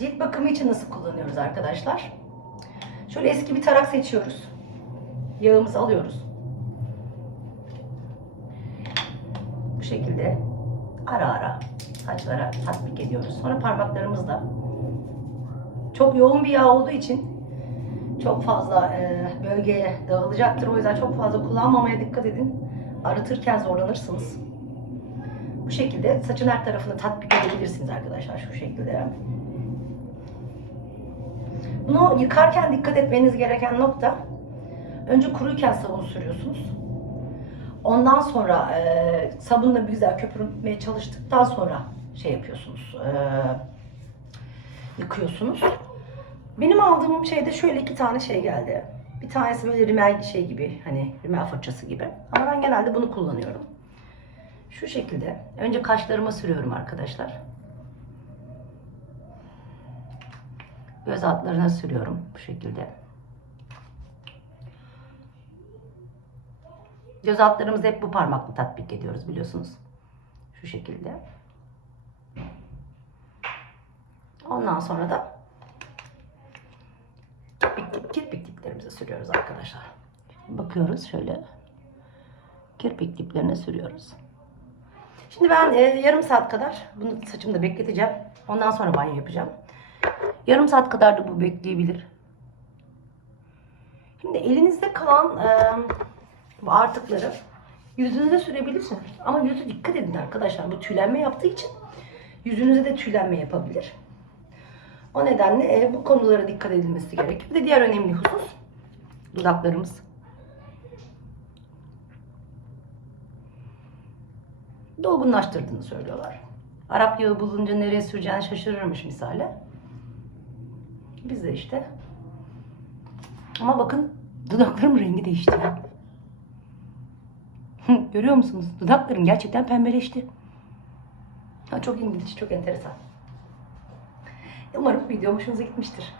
Cilt bakımı için nasıl kullanıyoruz arkadaşlar? Şöyle eski bir tarak seçiyoruz. Yağımızı alıyoruz. Bu şekilde ara ara saçlara tatbik ediyoruz. Sonra parmaklarımızla çok yoğun bir yağ olduğu için çok fazla e, bölgeye dağılacaktır. O yüzden çok fazla kullanmamaya dikkat edin. Arıtırken zorlanırsınız. Bu şekilde saçın her tarafını tatbik edebilirsiniz arkadaşlar şu şekilde. Bunu yıkarken dikkat etmeniz gereken nokta önce kuruyken sabun sürüyorsunuz. Ondan sonra e, sabunla bir güzel köpürmeye çalıştıktan sonra şey yapıyorsunuz. E, yıkıyorsunuz. Benim aldığım şeyde şöyle iki tane şey geldi. Bir tanesi böyle rimel şey gibi hani rimel fırçası gibi. Ama ben genelde bunu kullanıyorum. Şu şekilde. Önce kaşlarıma sürüyorum arkadaşlar. Göz altlarına sürüyorum bu şekilde. Göz altlarımızı hep bu parmakla tatbik ediyoruz biliyorsunuz. Şu şekilde. Ondan sonra da kirpik, kirpik sürüyoruz arkadaşlar. Bakıyoruz şöyle. Kirpik diplerine sürüyoruz. Şimdi ben e, yarım saat kadar bunu saçımda bekleteceğim. Ondan sonra banyo yapacağım. Yarım saat kadar da bu bekleyebilir. Şimdi elinizde kalan e, bu artıkları yüzünüze sürebilirsiniz. Ama yüzü dikkat edin arkadaşlar. Bu tüylenme yaptığı için yüzünüze de tüylenme yapabilir. O nedenle e, bu konulara dikkat edilmesi gerekiyor. Bir de diğer önemli husus dudaklarımız. Dolgunlaştırdığını söylüyorlar. Arap yağı bulunca nereye süreceğini şaşırırmış misali. Biz de işte. Ama bakın dudaklarım rengi değişti. Görüyor musunuz? Dudaklarım gerçekten pembeleşti. Ha, çok ilginç, çok enteresan. Umarım video hoşunuza gitmiştir.